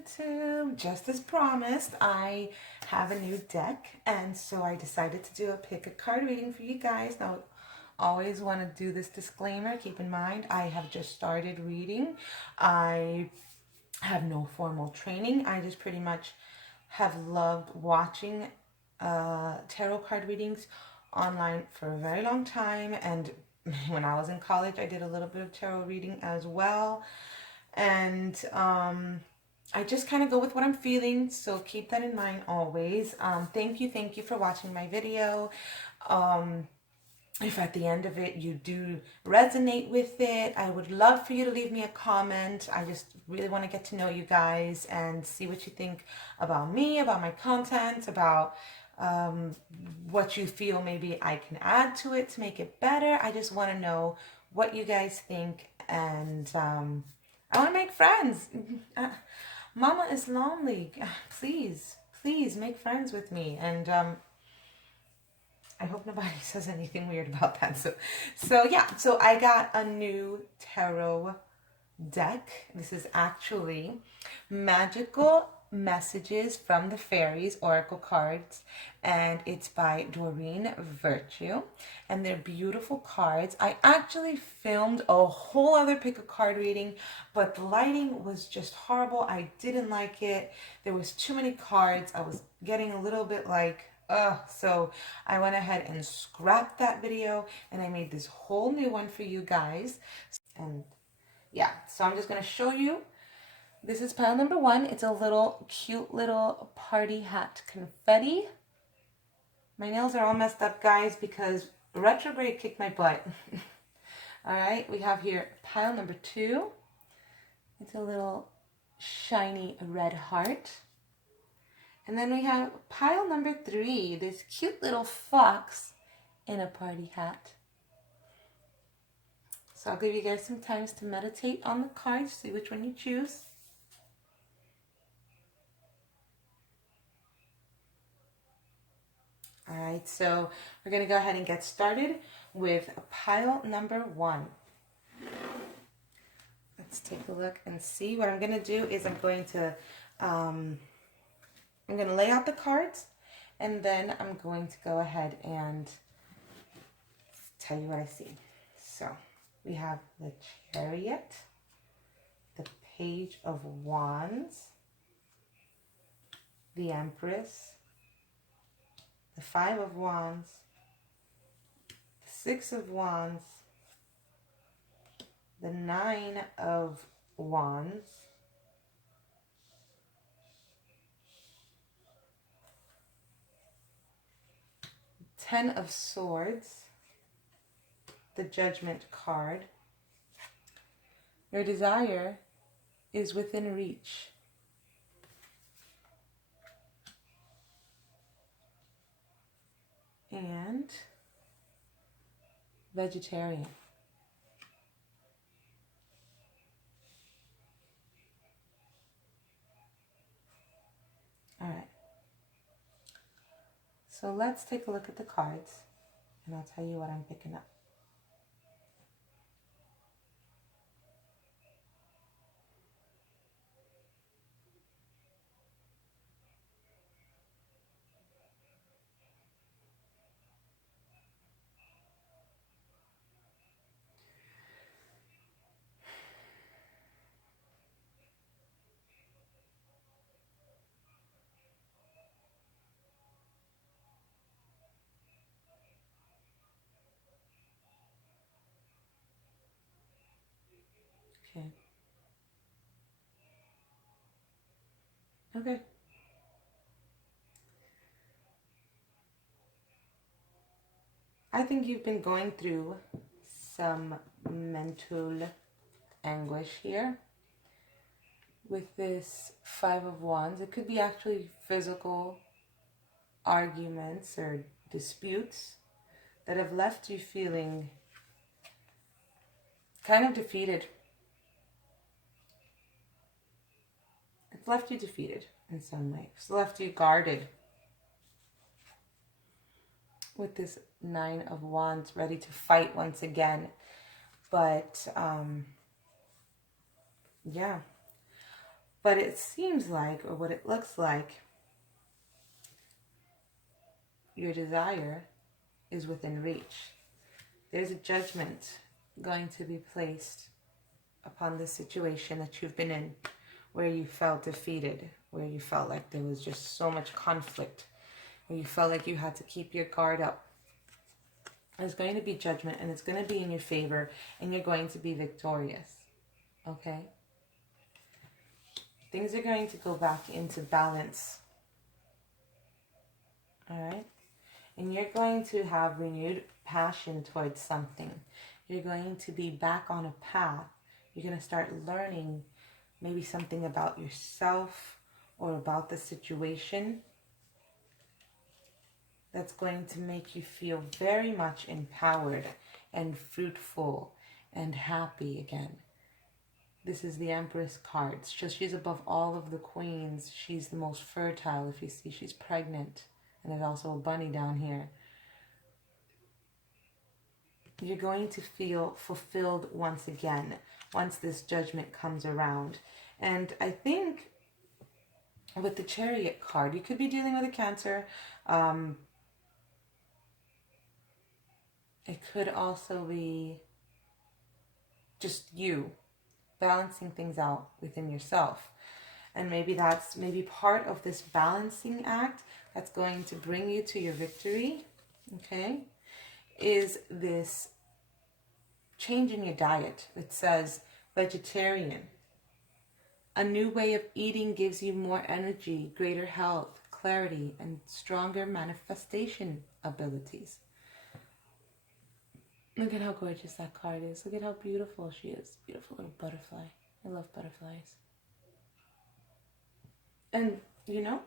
YouTube. Just as promised, I have a new deck, and so I decided to do a pick a card reading for you guys. Now, always want to do this disclaimer. Keep in mind, I have just started reading. I have no formal training. I just pretty much have loved watching tarot card readings online for a very long time, and when I was in college, I did a little bit of tarot reading as well. And I just kind of go with what I'm feeling, so keep that in mind always. Thank you for watching my video. If at the end of it you do resonate with it, I would love for you to leave me a comment. I just really want to get to know you guys and see what you think about me, about my content, about what you feel maybe I can add to it to make it better. I just want to know what you guys think, and I want to make friends. Mama is lonely. Please make friends with me. And I hope nobody says anything weird about that. So yeah, so I got a new tarot deck. This is actually Magical Messages from the Fairies Oracle Cards, and it's by Doreen Virtue, and they're beautiful cards. I actually filmed a whole other pick a card reading, but the lighting was just horrible. I didn't like it. There was too many cards. I was getting a little bit like so I went ahead and scrapped that video, and I made this whole new one for you guys. And yeah, so I'm just going to show you. This is pile number 1. It's a little cute little party hat confetti. My nails are all messed up, guys, because retrograde kicked my butt. All right, we have here pile number 2. It's a little shiny red heart. And then we have pile number 3, this cute little fox in a party hat. So I'll give you guys some time to meditate on the cards, see which one you choose. All right, so we're going to go ahead and get started with pile number 1. Let's take a look and see. What I'm going to do is I'm going to lay out the cards, and then I'm going to go ahead and tell you what I see. So we have the Chariot, the Page of Wands, the Empress, the 5 of Wands, the 6 of Wands, the 9 of Wands, the 10 of Swords, the Judgment card. Your desire is within reach. And Vegetarian. All right. So let's take a look at the cards, and I'll tell you what I'm picking up. Okay. Okay. I think you've been going through some mental anguish here with this 5 of Wands. It could be actually physical arguments or disputes that have left you feeling kind of defeated. It's left you defeated in some way. It's left you guarded with this 9 of Wands, ready to fight once again. But yeah, But it seems like, or what it looks like, your desire is within reach. There's a judgment going to be placed upon the situation that you've been in, where you felt defeated, where you felt like there was just so much conflict, where you felt like you had to keep your guard up. There's going to be judgment, and it's going to be in your favor, and you're going to be victorious. Okay? Things are going to go back into balance. All right? And you're going to have renewed passion towards something. You're going to be back on a path. You're going to start learning maybe something about yourself or about the situation that's going to make you feel very much empowered and fruitful and happy again. This is the Empress card. She's above all of the queens. She's the most fertile. If you see, she's pregnant. And there's also a bunny down here. You're going to feel fulfilled once again, once this judgment comes around. And I think with the Chariot card, you could be dealing with a Cancer. It could also be just you balancing things out within yourself. And maybe that's part of this balancing act that's going to bring you to your victory, okay, is this change in your diet. It says vegetarian. A new way of eating gives you more energy, greater health, clarity, and stronger manifestation abilities. Look at how gorgeous that card is. Look at how beautiful she is. Beautiful little butterfly. I love butterflies. And, you know,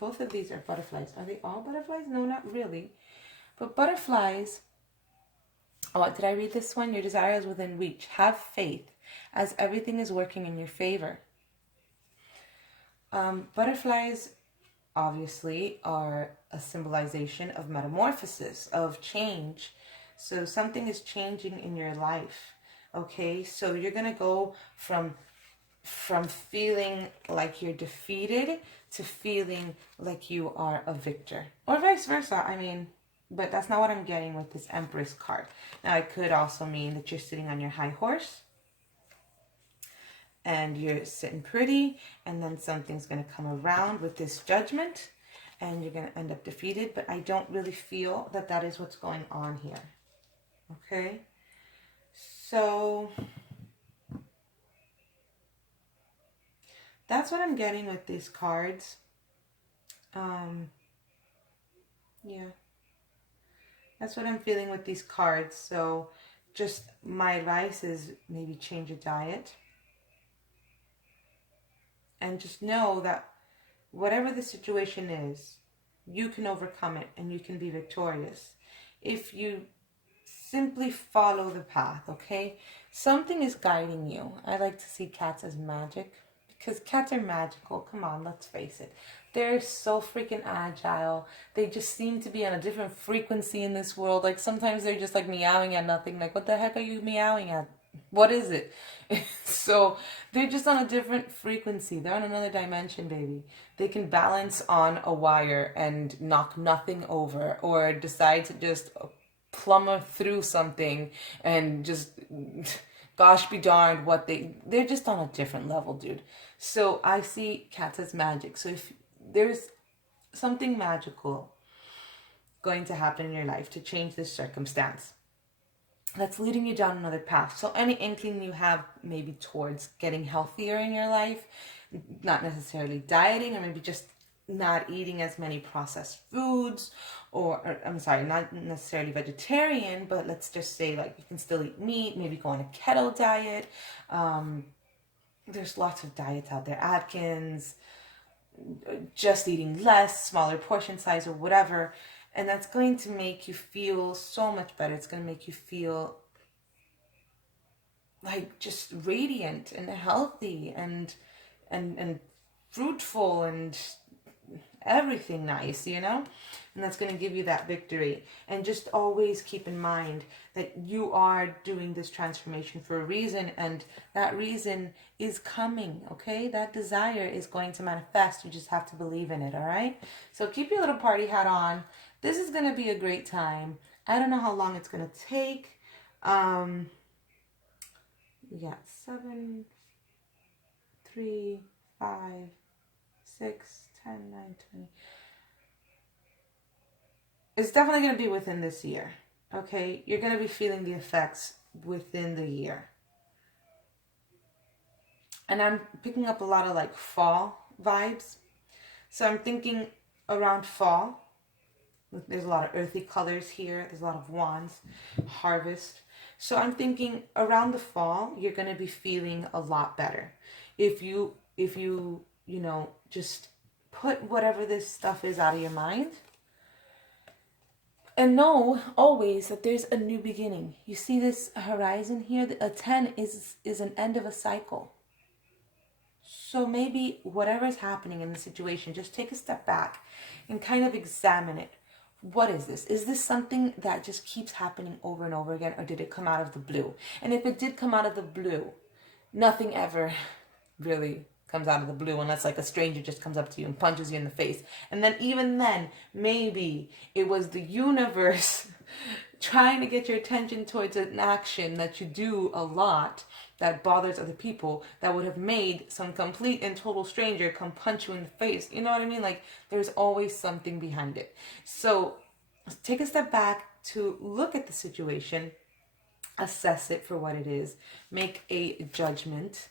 both of these are butterflies. Are they all butterflies? No, not really. But butterflies... Oh, did I read this one? Your desire is within reach. Have faith, as everything is working in your favor. Butterflies, obviously, are a symbolization of metamorphosis, of change. So something is changing in your life, okay? So you're going to go from feeling like you're defeated to feeling like you are a victor. Or vice versa, I mean, but that's not what I'm getting with this Empress card. Now, it could also mean that you're sitting on your high horse and you're sitting pretty, and then something's going to come around with this judgment and you're going to end up defeated. But I don't really feel that that is what's going on here. Okay? So that's what I'm getting with these cards. Yeah. That's what I'm feeling with these cards. So just my advice is maybe change your diet. And just know that whatever the situation is, you can overcome it and you can be victorious. If you simply follow the path, okay? Something is guiding you. I like to see cats as magic because cats are magical. Come on, let's face it. They're so freaking agile. They just seem to be on a different frequency in this world. Like sometimes they're just like meowing at nothing. Like, what the heck are you meowing at? What is it? So they're just on a different frequency. They're on another dimension, baby. They can balance on a wire and knock nothing over, or decide to just plumber through something and just, gosh be darned, they're just on a different level, dude. So I see cats as magic. So if there's something magical going to happen in your life to change this circumstance that's leading you down another path. So any inkling you have maybe towards getting healthier in your life, not necessarily dieting, or maybe just not eating as many processed foods, or I'm sorry, not necessarily vegetarian, but let's just say like you can still eat meat, maybe go on a keto diet. There's lots of diets out there. Atkins, just eating less, smaller portion size or whatever. And that's going to make you feel so much better. It's going to make you feel like just radiant and healthy and fruitful and everything nice, you know? And that's going to give you that victory. And just always keep in mind that you are doing this transformation for a reason, and that reason is coming, okay? That desire is going to manifest. You just have to believe in it, all right? So keep your little party hat on. This is going to be a great time. I don't know how long it's going to take. We got 7, 3, 5, 6, 10, 9, 20. It's definitely going to be within this year, okay? You're going to be feeling the effects within the year. And I'm picking up a lot of like fall vibes. So I'm thinking around fall. There's a lot of earthy colors here. There's a lot of wands, harvest. So I'm thinking around the fall, you're going to be feeling a lot better. If you just put whatever this stuff is out of your mind. And know always that there's a new beginning. You see this horizon here? A 10 is an end of a cycle. So maybe whatever is happening in the situation, just take a step back and kind of examine it. What is this? Is this something that just keeps happening over and over again, or did it come out of the blue? And if it did come out of the blue, nothing ever really comes out of the blue unless like a stranger just comes up to you and punches you in the face. And then even then, maybe it was the universe trying to get your attention towards an action that you do a lot that bothers other people, that would have made some complete and total stranger come punch you in the face. You know what I mean? Like, there's always something behind it. So take a step back to look at the situation, assess it for what it is, make a judgment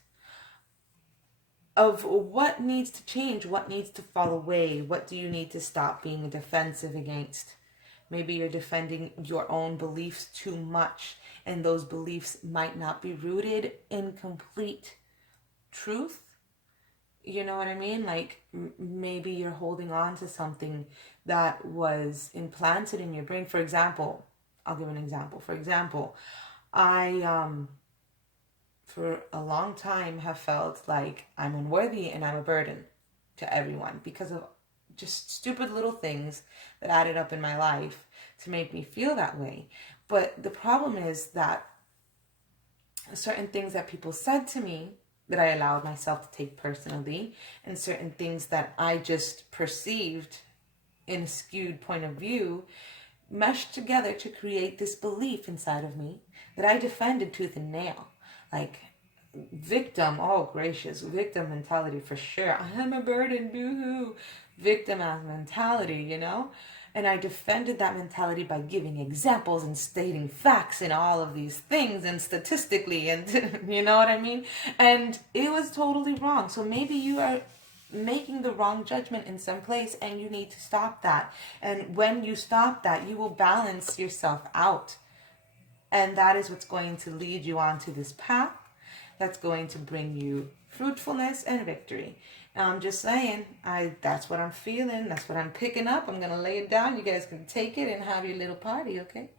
of what needs to change, what needs to fall away, what do you need to stop being defensive against. Maybe you're defending your own beliefs too much, and those beliefs might not be rooted in complete truth. You know what I mean? Like maybe you're holding on to something that was implanted in your brain. For example, I'll give an example. For example, I for a long time have felt like I'm unworthy and I'm a burden to everyone because of just stupid little things that added up in my life to make me feel that way. But the problem is that certain things that people said to me that I allowed myself to take personally, and certain things that I just perceived in a skewed point of view, meshed together to create this belief inside of me that I defended tooth and nail. Like, victim, oh gracious, victim mentality for sure. I am a burden, boo-hoo. Victim mentality, you know? And I defended that mentality by giving examples and stating facts and all of these things and statistically, and you know what I mean? And it was totally wrong. So maybe you are making the wrong judgment in some place and you need to stop that. And when you stop that, you will balance yourself out. And that is what's going to lead you onto this path that's going to bring you fruitfulness and victory. I'm just saying, that's what I'm feeling. That's what I'm picking up. I'm going to lay it down. You guys can take it and have your little party, okay?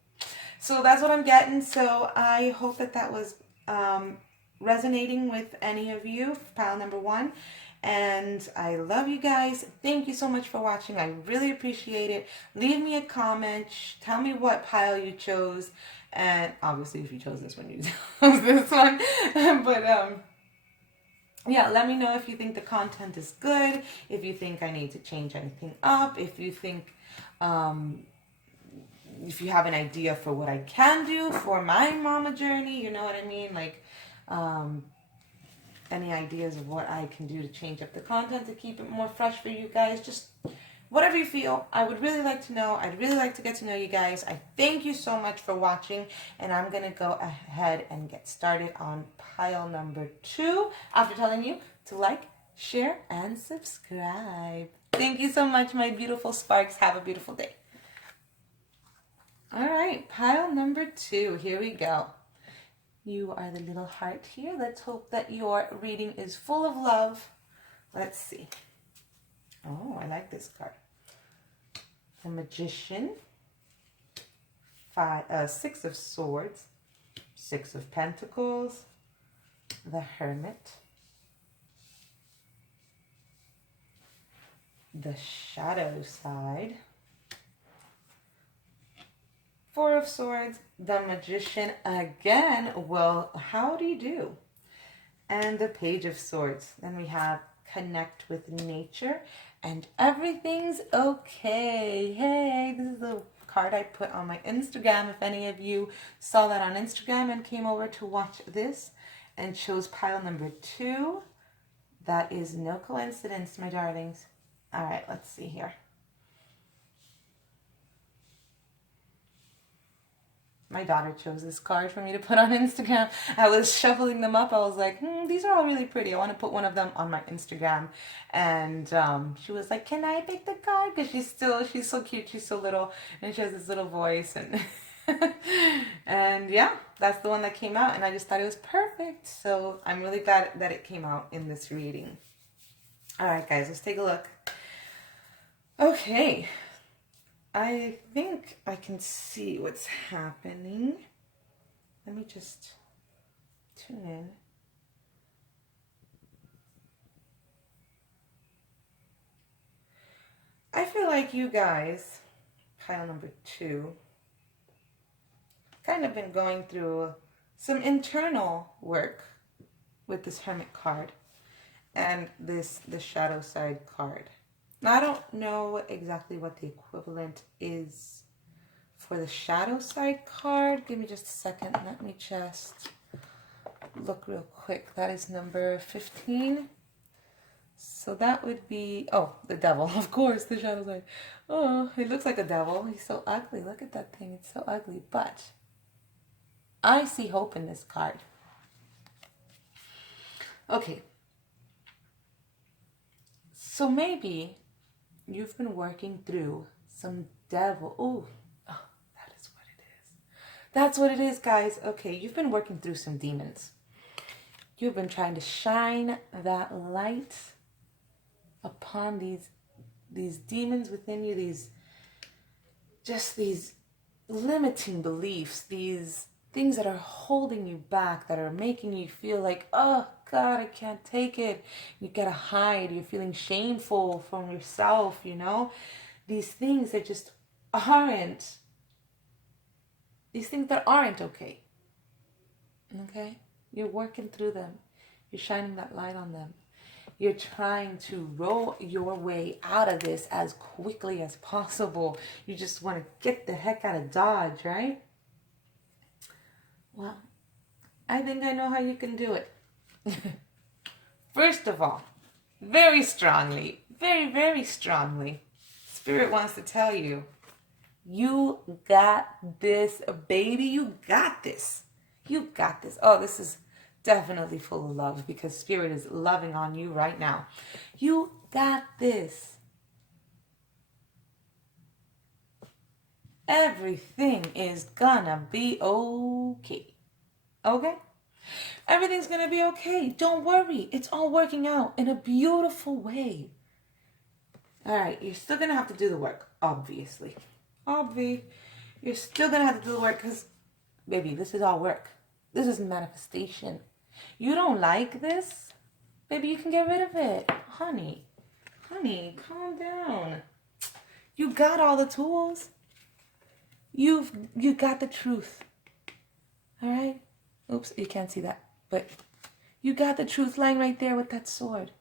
So that's what I'm getting. So I hope that was resonating with any of you, pile number 1. And I love you guys. Thank you so much for watching. I really appreciate it. Leave me a comment. Tell me what pile you chose. And obviously if you chose this one, you chose this one. But yeah, let me know if you think the content is good, if you think I need to change anything up, if you think, if you have an idea for what I can do for my mama journey, you know what I mean? Like, any ideas of what I can do to change up the content to keep it more fresh for you guys, just whatever you feel. I would really like to know. I'd really like to get to know you guys. I thank you so much for watching, and I'm going to go ahead and get started on pile number 2 after telling you to like, share, and subscribe. Thank you so much, my beautiful sparks. Have a beautiful day. All right, pile number 2. Here we go. You are the little heart here. Let's hope that your reading is full of love. Let's see. Oh, I like this card. The Magician, 6 of Swords, 6 of Pentacles, the Hermit, the shadow side. Four of Swords, the Magician again. Well, how do you do? And the Page of Swords. Then we have connect with nature and everything's okay. Hey, this is the card I put on my Instagram. If any of you saw that on Instagram and came over to watch this and chose pile number 2, that is no coincidence, my darlings. All right, let's see here. My daughter chose this card for me to put on Instagram. I was shuffling them up. I was like, these are all really pretty. I want to put one of them on my Instagram. And she was like, can I pick the card? Because she's so cute. She's so little. And she has this little voice. And, and yeah, that's the one that came out. And I just thought it was perfect. So I'm really glad that it came out in this reading. All right, guys, let's take a look. Okay. I think I can see what's happening. Let me just tune in. I feel like you guys, pile number 2, kind of been going through some internal work with this Hermit card and the shadow side card. Now, I don't know exactly what the equivalent is for the shadow side card. Give me just a second. Let me just look real quick. That is number 15. So that would be, oh, the devil. Of course, the shadow side. Oh, it looks like a devil. He's so ugly. Look at that thing. It's so ugly. But I see hope in this card. Okay. So maybe you've been working through some devil. Oh, that is what it is. That's what it is, guys. Okay, you've been working through some demons. You've been trying to shine that light upon these demons within you, these limiting beliefs, these things that are holding you back, that are making you feel like, oh God, I can't take it. You gotta hide. You're feeling shameful from yourself, you know? These things that just aren't. These things that aren't okay. Okay? You're working through them. You're shining that light on them. You're trying to roll your way out of this as quickly as possible. You just want to get the heck out of Dodge, right? Well, I think I know how you can do it. First of all, very strongly, very, very strongly, Spirit wants to tell you, you got this, baby. You got this. You got this. Oh, this is definitely full of love because Spirit is loving on you right now. You got this. Everything is gonna be okay. Okay? Everything's gonna be okay. Don't worry. It's all working out in a beautiful way. Alright, you're still gonna have to do the work, obviously. You're still gonna have to do the work because, baby, this is all work. This is manifestation. You don't like this? Baby, you can get rid of it. Honey, calm down. You got all the tools. You got the truth. Alright? Oops, you can't see that. But you got the truth lying right there with that sword.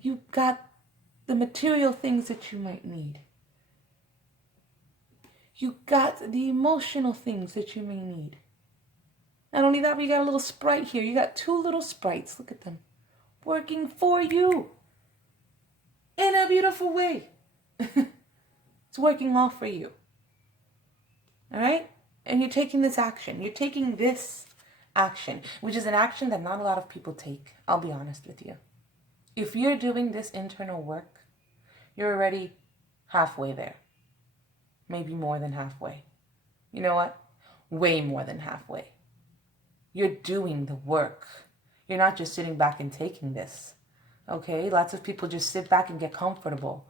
You got the material things that you might need. You got the emotional things that you may need. Not only that, but you got a little sprite here. You got 2 little sprites. Look at them. Working for you. In a beautiful way. It's working all for you. Alright? And you're taking this action. You're taking this action, which is an action that not a lot of people take. I'll be honest with you. If you're doing this internal work, you're already halfway there. Maybe more than halfway. You know what? Way more than halfway. You're doing the work. You're not just sitting back and taking this. Okay? Lots of people just sit back and get comfortable.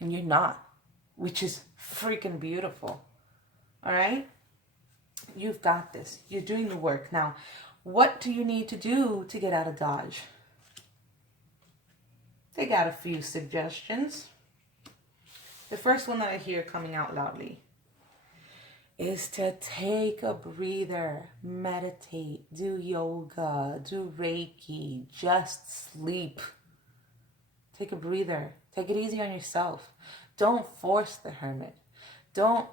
And you're not. Which is freaking beautiful. Alright? You've got this. You're doing the work. Now, what do you need to do to get out of Dodge? They got a few suggestions. The first one that I hear coming out loudly is to take a breather, meditate, do yoga, do Reiki, just sleep. Take a breather. Take it easy on yourself. Don't force the hermit. Don't,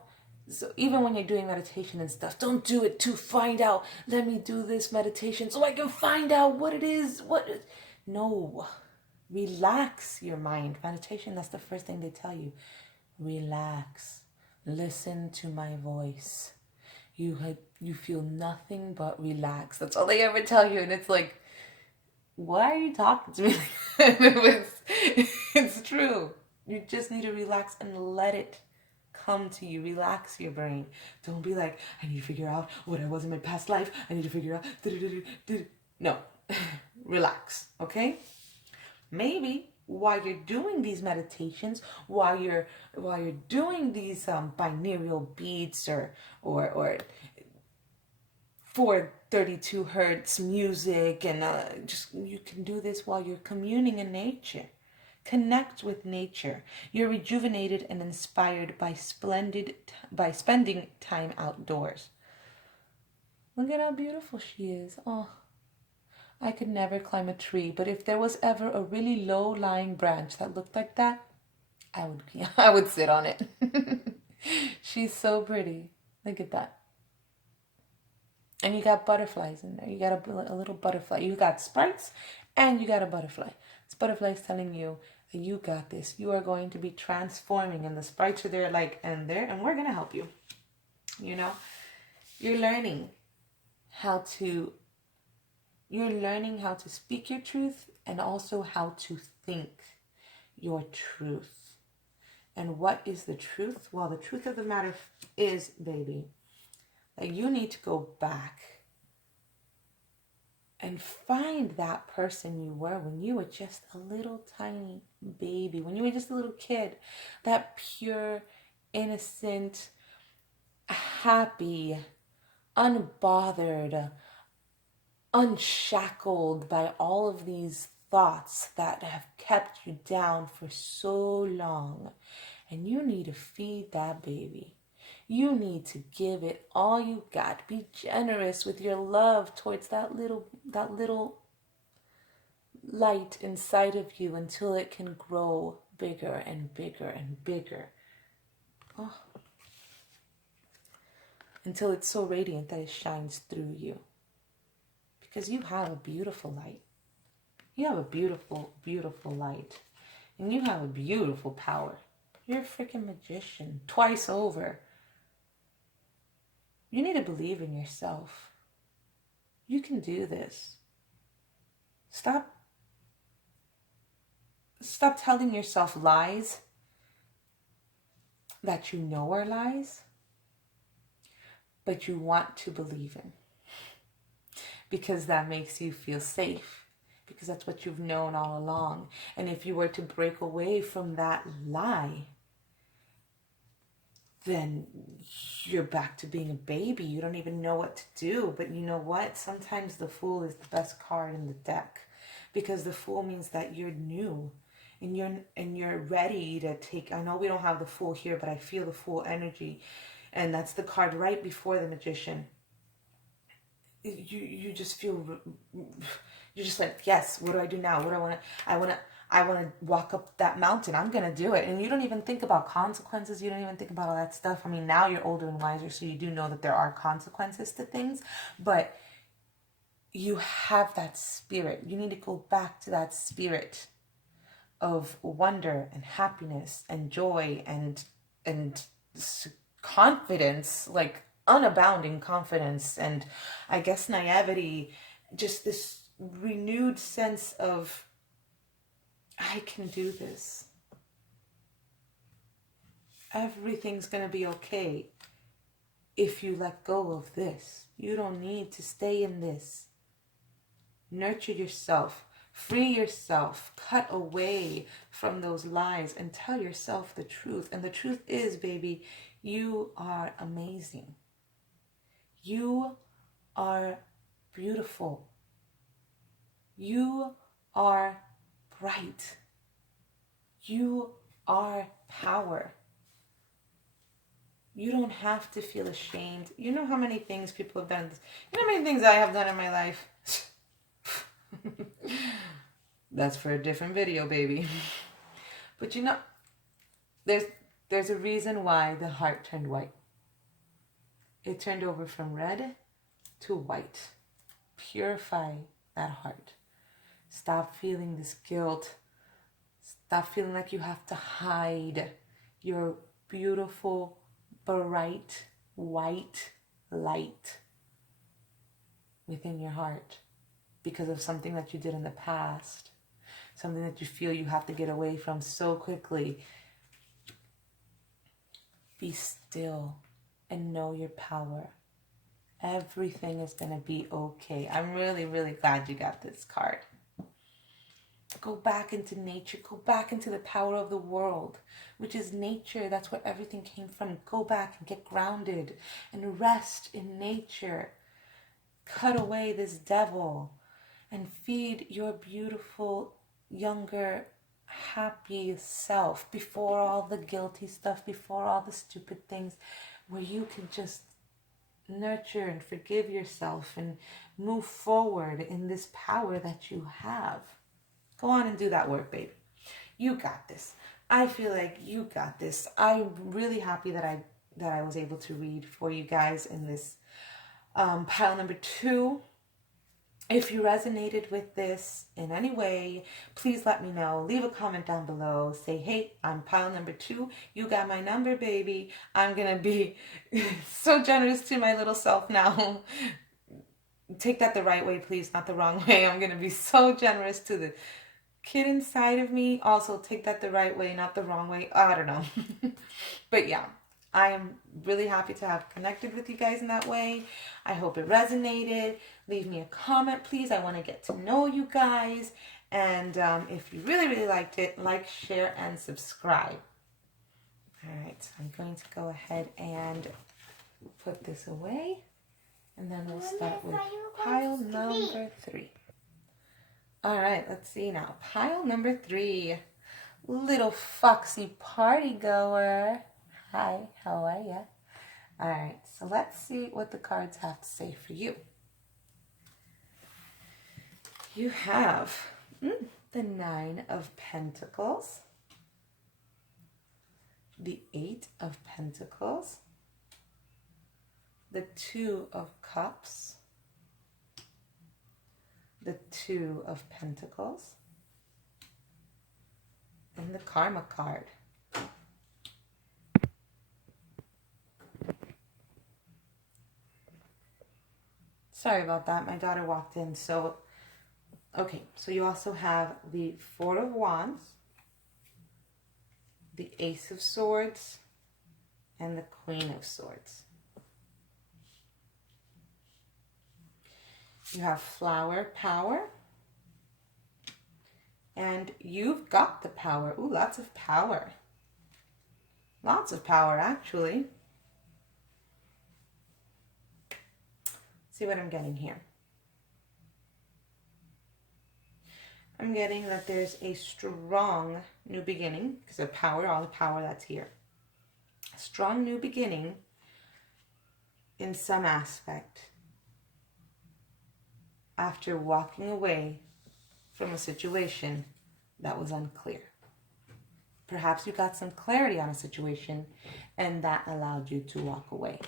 so even when you're doing meditation and stuff, don't do it to find out, let me do this meditation so I can find out what it is. No. Relax your mind. Meditation, that's the first thing they tell you. Relax. Listen to my voice. You feel nothing but relax. That's all they ever tell you. And it's like, why are you talking to me? It's true. You just need to relax and let it come to you. Relax your brain. Don't be like, I need to figure out what I was in my past life. I need to figure out. No. Relax. Okay? Maybe while you're doing these meditations, while you're doing these binaural beats or 432 hertz music, and just you can do this while you're communing in nature. Connect with nature. You're rejuvenated and inspired by spending time outdoors. Look at how beautiful she is. Oh, I could never climb a tree, but if there was ever a really low-lying branch that looked like that, I would sit on it. She's so pretty. Look at that. And you got butterflies in there. You got a little butterfly. You got sprites and you got a butterfly. This butterfly is telling you that you got this. You are going to be transforming, and the sprites are there and we're going to help you. You know, you're learning how to speak your truth, and also how to think your truth. And what is the truth? Well, the truth of the matter is, baby, that you need to go back and find that person you were when you were just a little tiny baby, when you were just a little kid, that pure, innocent, happy, unbothered, unshackled by all of these thoughts that have kept you down for so long. And you need to feed that baby. You need to give it all you got. Be generous with your love towards that little light inside of you until it can grow bigger and bigger and bigger. Oh. Until it's so radiant that it shines through you. Because you have a beautiful light. You have a beautiful, beautiful light. And you have a beautiful power. You're a freaking magician. Twice over. You need to believe in yourself. You can do this. Stop telling yourself lies that you know are lies, but you want to believe in. Because that makes you feel safe. Because that's what you've known all along. And if you were to break away from that lie, then you're back to being a baby. You don't even know what to do. But you know what? Sometimes the Fool is the best card in the deck. Because the Fool means that you're new. And you're ready to take... I know we don't have the Fool here, but I feel the Fool energy. And that's the card right before the Magician. You just feel... You're just like, yes, what do I do now? What do I want to walk up that mountain. I'm going to do it. And you don't even think about consequences. You don't even think about all that stuff. I mean, now you're older and wiser, so you do know that there are consequences to things. But you have that spirit. You need to go back to that spirit of wonder and happiness and joy and confidence, like unabounding confidence, and I guess naivety, just this renewed sense of, I can do this. Everything's going to be okay if you let go of this. You don't need to stay in this. Nurture yourself. Free yourself. Cut away from those lies and tell yourself the truth. And the truth is, baby, you are amazing. You are beautiful. You are bright. You are power. You don't have to feel ashamed. You know how many things people have done. You know how many things I have done in my life. That's for a different video, baby. But you know, there's a reason why the heart turned white. It turned over from red to white. Purify that heart. Stop feeling this guilt. Stop feeling like you have to hide your beautiful, bright, white light within your heart because of something that you did in the past. Something that you feel you have to get away from so quickly. Be still and know your power. Everything is going to be okay. I'm really, really glad you got this card. Go back into nature. Go back into the power of the world, which is nature. That's where everything came from. Go back and get grounded and rest in nature. Cut away this devil and feed your beautiful, younger, happy self before all the guilty stuff, before all the stupid things, where you can just nurture and forgive yourself and move forward in this power that you have. Go on and do that work, baby. You got this. I feel like you got this. I'm really happy that I was able to read for you guys in this pile number 2. If you resonated with this in any way, please let me know. Leave a comment down below. Say, hey, I'm pile number 2. You got my number, baby. I'm going to be so generous to my little self now. Take that the right way, please, not the wrong way. I'm going to be so generous to the kid inside of me. Also, take that the right way, not the wrong way. I don't know. But yeah, I am really happy to have connected with you guys in that way. I hope it resonated. Leave me a comment, please. I want to get to know you guys. And if you really, really liked it, like, share, and subscribe. All right, so I'm going to go ahead and put this away. And then we'll start with pile number 3. All right, let's see now. Pile number 3. Little foxy party goer. Hi, how are ya? All right, so let's see what the cards have to say for you. You have the 9 of Pentacles, the 8 of Pentacles, the 2 of Cups, the 2 of Pentacles, and the Karma card. Sorry about that. My daughter walked in. So, okay. So you also have the 4 of Wands, the Ace of Swords, and the Queen of Swords. You have flower power. And you've got the power. Ooh, lots of power. Lots of power, actually. See what I'm getting here. I'm getting that there's a strong new beginning because of power, all the power that's here. A strong new beginning in some aspect after walking away from a situation that was unclear. Perhaps you got some clarity on a situation and that allowed you to walk away.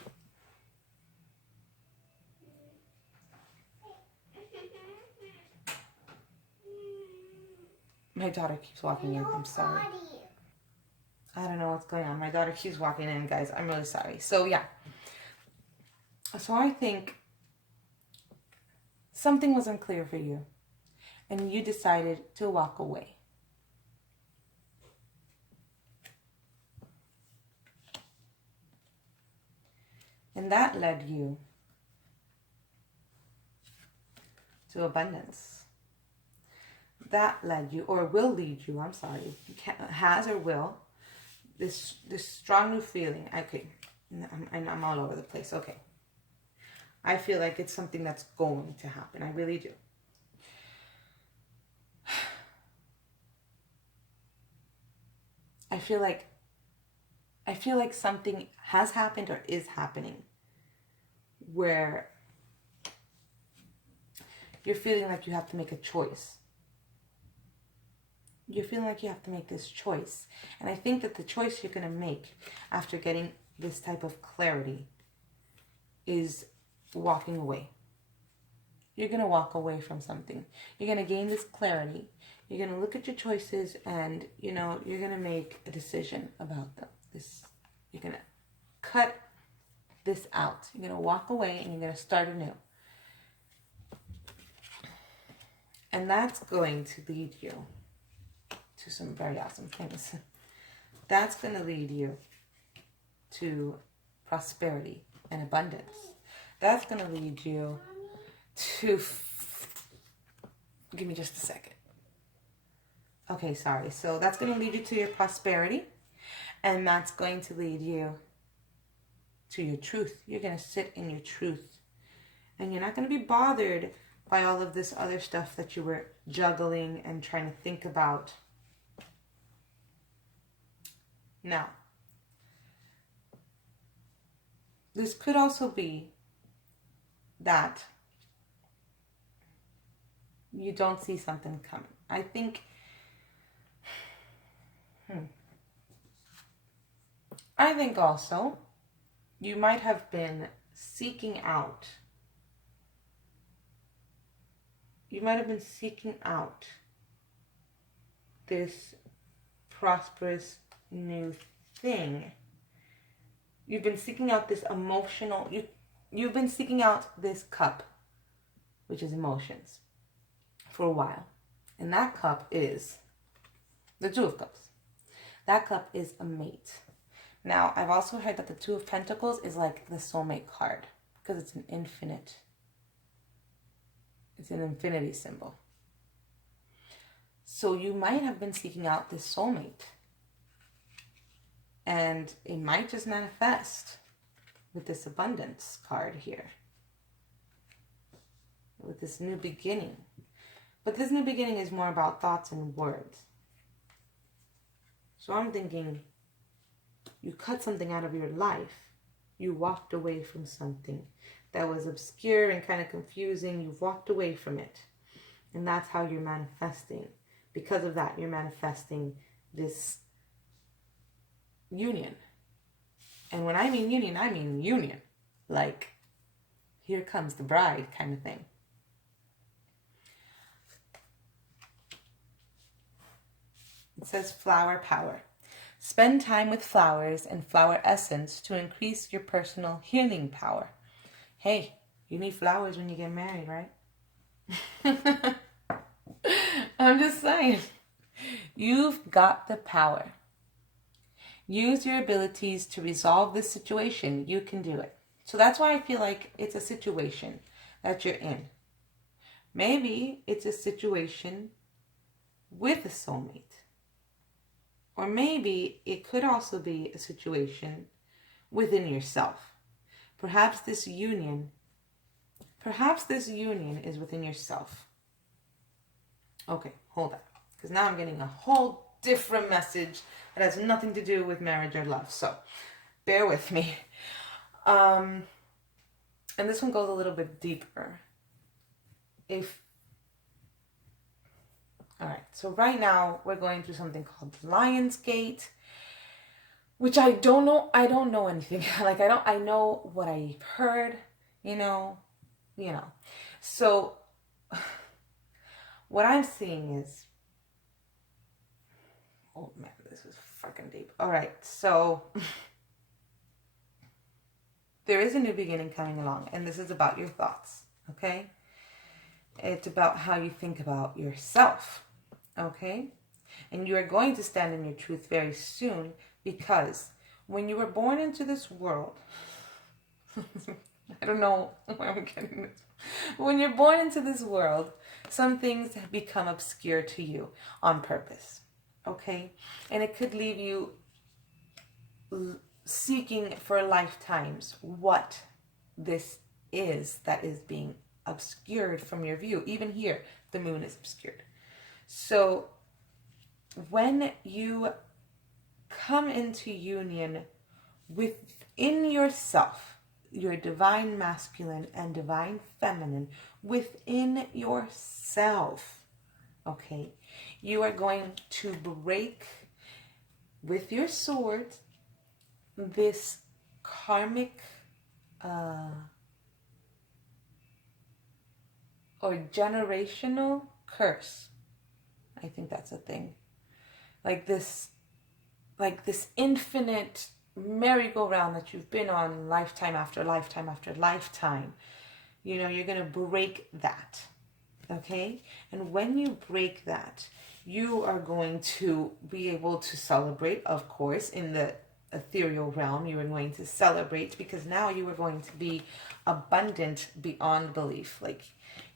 My daughter keeps walking in. I'm sorry. I don't know what's going on. My daughter keeps walking in, guys. I'm really sorry. So, yeah. So, I think something was unclear for you. And you decided to walk away. And that led you to abundance. That led you, or will lead you, I'm sorry, has or will, this strong new feeling. Okay, I'm all over the place. Okay. I feel like it's something that's going to happen. I really do. I feel like I feel like something has happened or is happening where you're feeling like you have to make a choice. You're feeling like you have to make this choice. And I think that the choice you're going to make after getting this type of clarity is walking away. You're going to walk away from something. You're going to gain this clarity. You're going to look at your choices and, you're going to make a decision about them. You're going to cut this out. You're going to walk away and you're going to start anew. And that's going to lead you to some very awesome things. That's going to lead you to prosperity and abundance. That's going to lead you to... Give me just a second. Okay, sorry. So that's going to lead you to your prosperity. And that's going to lead you to your truth. You're going to sit in your truth. And you're not going to be bothered by all of this other stuff that you were juggling and trying to think about. Now, this could also be that you don't see something coming. I think, I think also you might have been seeking out, this prosperous new thing. You've been seeking out this emotional, you've been seeking out this cup, which is emotions, for a while. And that cup is the Two of Cups. That cup is a mate. Now, I've also heard that the Two of Pentacles is like the soulmate card because it's an infinite. It's an infinity symbol. So you might have been seeking out this soulmate. And it might just manifest with this abundance card here. With this new beginning. But this new beginning is more about thoughts and words. So I'm thinking, you cut something out of your life. You walked away from something that was obscure and kind of confusing. You've walked away from it. And that's how you're manifesting. Because of that, you're manifesting this union. And when I mean union, I mean union. Like, here comes the bride kind of thing. It says flower power. Spend time with flowers and flower essence to increase your personal healing power. Hey, you need flowers when you get married, right? I'm just saying. You've got the power. Use your abilities to resolve this situation. You can do it. So that's why I feel like it's a situation that you're in. Maybe it's a situation with a soulmate. Or maybe it could also be a situation within yourself. Perhaps this union is within yourself. Okay, hold on. Because now I'm getting a whole different message that has nothing to do with marriage or love. So, bear with me. And this one goes a little bit deeper. Alright, so right now we're going through something called the Lion's Gate, which I don't know anything. Like, I know what I've heard, you know. So, what I'm seeing is, oh man, this is fucking deep. Alright, so, there is a new beginning coming along, and this is about your thoughts, okay? It's about how you think about yourself, okay? And you are going to stand in your truth very soon, because when you were born into this world, I don't know where I'm getting this. When you're born into this world, some things have become obscure to you on purpose, okay? And it could leave you seeking for lifetimes what this is that is being obscured from your view. Even here, the moon is obscured. So when you come into union within yourself, your divine masculine and divine feminine, within yourself, okay, you are going to break with your sword this karmic or generational curse. I think that's a thing. Like this infinite merry-go-round that you've been on lifetime after lifetime after lifetime. You know, you're going to break that. Okay? And when you break that, you are going to be able to celebrate, of course, in the ethereal realm. You are going to celebrate because now you are going to be abundant beyond belief. Like,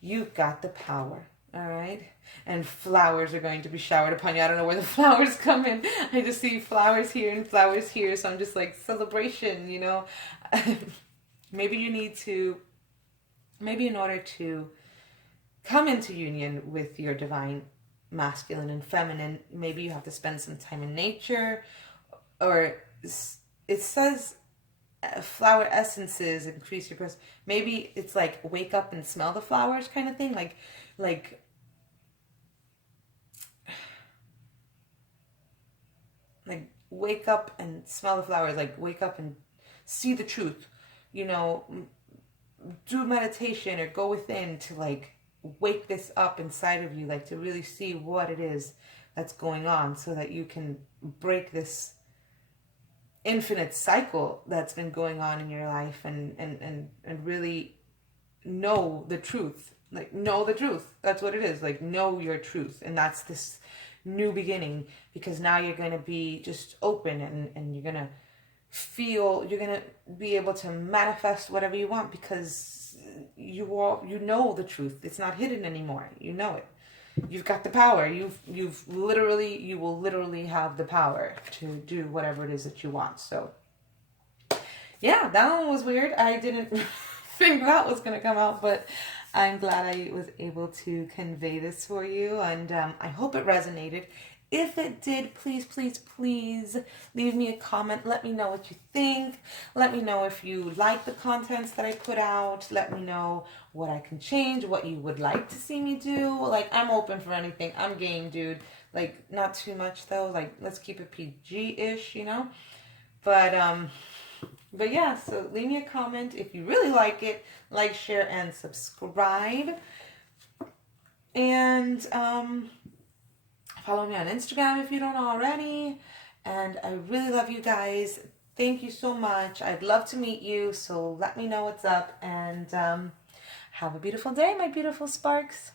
you've got the power. All right. And flowers are going to be showered upon you. I don't know where the flowers come in. I just see flowers here and flowers here. So I'm just like, celebration, you know. Maybe you need to, maybe in order to come into union with your divine masculine and feminine, maybe you have to spend some time in nature. Or it says flower essences increase your person. Maybe it's like wake up and smell the flowers kind of thing. Like wake up and smell the flowers, like wake up and see the truth, you know, do meditation or go within to like wake this up inside of you, like to really see what it is that's going on so that you can break this infinite cycle that's been going on in your life and really know the truth. Like, know the truth. That's what it is. Like, know your truth. And that's this new beginning, because now you're going to be just open and you're going to feel, you're going to be able to manifest whatever you want because you know the truth. It's not hidden anymore. You know it. You've got the power. You will literally have the power to do whatever it is that you want. So, yeah, that one was weird. I didn't think that was going to come out, but I'm glad I was able to convey this for you, and I hope it resonated. If it did, please, please, please leave me a comment. Let me know what you think. Let me know if you like the contents that I put out. Let me know what I can change, what you would like to see me do. Like, I'm open for anything. I'm game, dude. Like, not too much, though. Like, let's keep it PG-ish, you know? But yeah, so leave me a comment if you really like it. Like, share, and subscribe. And follow me on Instagram if you don't already. And I really love you guys. Thank you so much. I'd love to meet you. So let me know what's up. And have a beautiful day, my beautiful sparks.